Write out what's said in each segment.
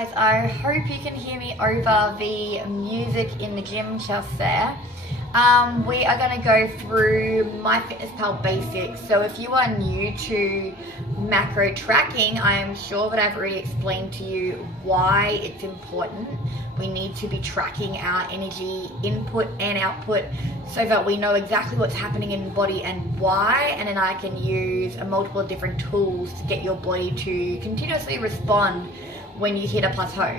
Guys, I hope you can hear me over the music in the gym just there. We are going to go through MyFitnessPal basics. So if you are new to macro tracking, I am sure that I've already explained to you why it's important. We need to be tracking our energy input and output so that we know exactly what's happening in the body and why, and then I can use a multiple different tools to get your body to continuously respond when you hit a plateau.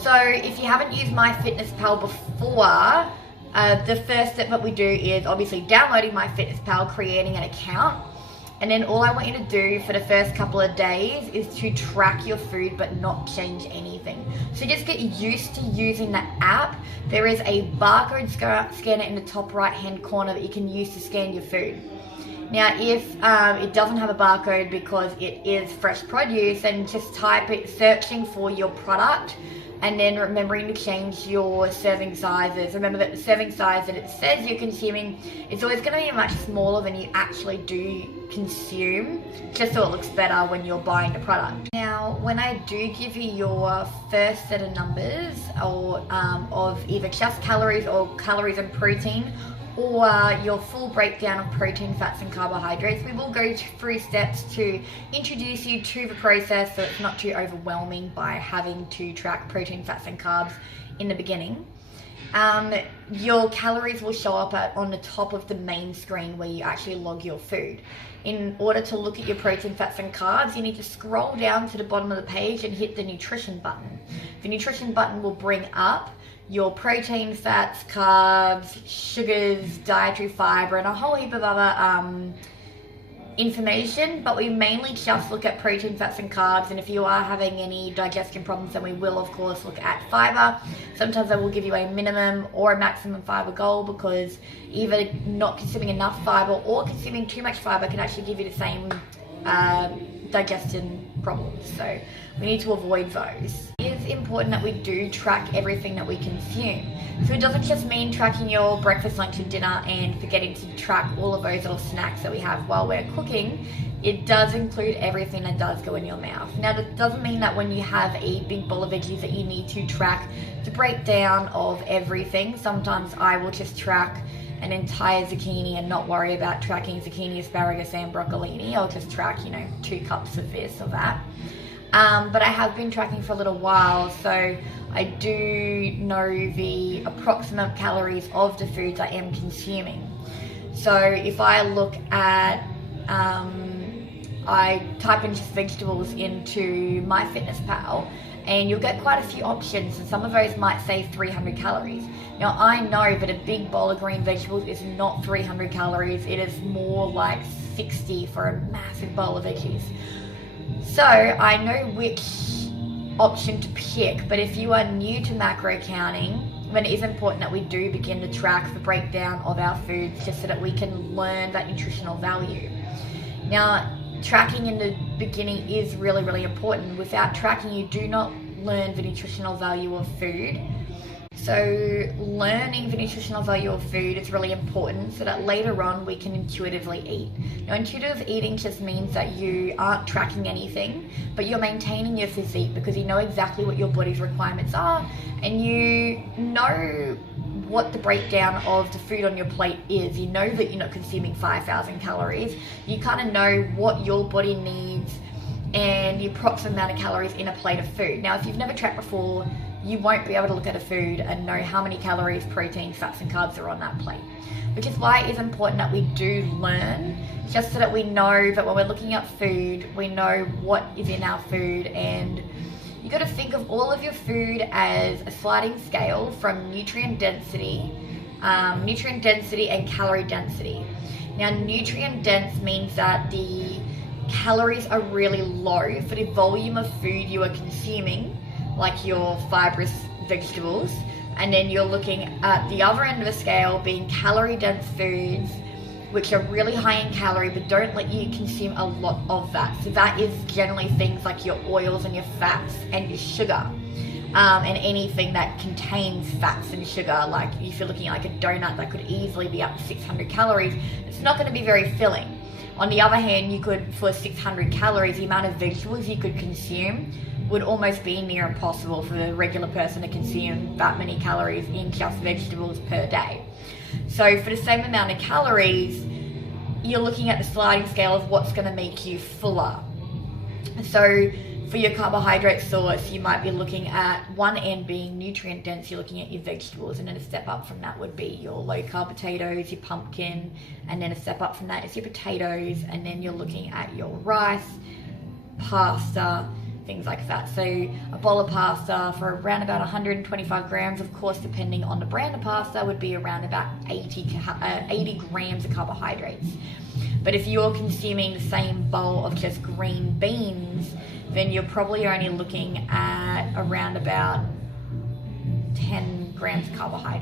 So if you haven't used MyFitnessPal before, the first step that we do is obviously downloading MyFitnessPal, creating an account, and then all I want you to do for the first couple of days is to track your food but not change anything. So just get used to using the app. There is a barcode scanner in the top right hand corner that you can use to scan your food. Now if it doesn't have a barcode because it is fresh produce, then just type it searching for your product and then remembering to change your serving sizes. Remember that the serving size that it says you're consuming is always going to be much smaller than you actually do consume, just so it looks better when you're buying the product. Now when I do give you your first set of numbers or of either just calories or calories and protein, or your full breakdown of protein, fats and carbohydrates, we will go through steps to introduce you to the process so it's not too overwhelming by having to track protein, fats and carbs in the beginning. Your calories will show up on the top of the main screen where you actually log your food. In order to look at your protein, fats and carbs, you need to scroll down to the bottom of the page and hit the nutrition button. The nutrition button will bring up your protein, fats, carbs, sugars, dietary fiber, and a whole heap of other information, but we mainly just look at protein, fats and carbs, and if you are having any digestion problems, then we will of course look at fiber. Sometimes I will give you a minimum or a maximum fiber goal, because either not consuming enough fiber or consuming too much fiber can actually give you the same digestion problems, so we need to avoid those. It is important that we do track everything that we consume. So it doesn't just mean tracking your breakfast, lunch and dinner and forgetting to track all of those little snacks that we have while we're cooking. It does include everything that does go in your mouth. Now that doesn't mean that when you have a big bowl of veggies that you need to track the breakdown of everything. Sometimes I will just track an entire zucchini and not worry about tracking zucchini, asparagus and broccolini. I'll just track, 2 cups of this or that. But I have been tracking for a little while, so I do know the approximate calories of the foods I am consuming. So if I look at, I type in just vegetables into MyFitnessPal, and you'll get quite a few options, and some of those might say 300 calories. Now I know that a big bowl of green vegetables is not 300 calories, it is more like 60 for a massive bowl of veggies. So I know which option to pick, but if you are new to macro counting, then it is important that we do begin to track the breakdown of our foods just so that we can learn that nutritional value. Now, tracking in the beginning is really, really important. Without tracking, you do not learn the nutritional value of food. So learning the nutritional value of food is really important so that later on we can intuitively eat. Now, intuitive eating just means that you aren't tracking anything, but you're maintaining your physique because you know exactly what your body's requirements are, and you know what the breakdown of the food on your plate is. You know that you're not consuming 5,000 calories. You kind of know what your body needs and the approximate amount of calories in a plate of food. Now, if you've never tracked before, you won't be able to look at a food and know how many calories, protein, fats and carbs are on that plate. Which is why it is important that we do learn, just so that we know that when we're looking at food, we know what is in our food. And you got to think of all of your food as a sliding scale from nutrient density and calorie density. Now, nutrient dense means that the calories are really low for the volume of food you are consuming, like your fibrous vegetables, and then you're looking at the other end of the scale being calorie dense foods, which are really high in calorie but don't let you consume a lot of that. So that is generally things like your oils and your fats and your sugar, and anything that contains fats and sugar. Like if you're looking at like a donut that could easily be up to 600 calories, it's not going to be very filling. On the other hand, you could, for 600 calories, the amount of vegetables you could consume would almost be near impossible for the regular person to consume that many calories in just vegetables per day. So for the same amount of calories, you're looking at the sliding scale of what's going to make you fuller. So for your carbohydrate source, you might be looking at one end being nutrient dense, you're looking at your vegetables, and then a step up from that would be your low carb potatoes, your pumpkin, and then a step up from that is your potatoes, and then you're looking at your rice, pasta, things like that. So a bowl of pasta for around about 125 grams, of course, depending on the brand of pasta, would be around about 80 grams of carbohydrates. But if you're consuming the same bowl of just green beans, then you're probably only looking at around about 10 grams of carbohydrates.